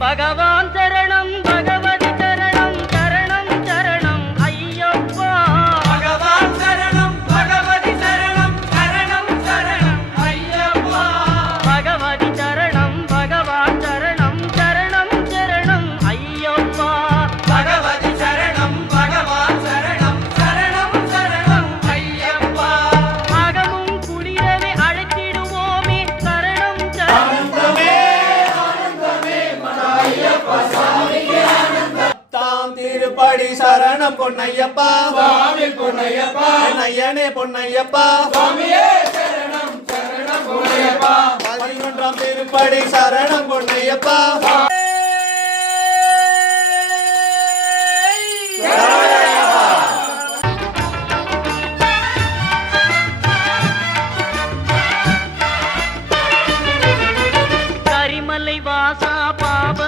பகவான் சரணம் பகவதி சரணம் சரணம் சரணம் ஐயப்பா பகவான் சரணம் பகவதி சரணம் சரணம் சரணம் ஐயப்பா பகவதி சரணம் பகவான் சரணம் சரணம் சரணம் ஐயப்பா பகவதி சரணம் பகவான் சரணம் சரணம் சரணம் ஐயப்பா அகமும் குளிரவே அழைத்திடுவோமே சரணம் சரணம் தாம் திருப்படி சரணம் பொன்னையப்பா சுவாமி பொன்னையப்பா ஐயனே பொன்னையப்பா சுவாமியே சரணம் சரணம் பொன்னையப்பா 11ஆம் திருப்படி சரணம் பொன்னையப்பா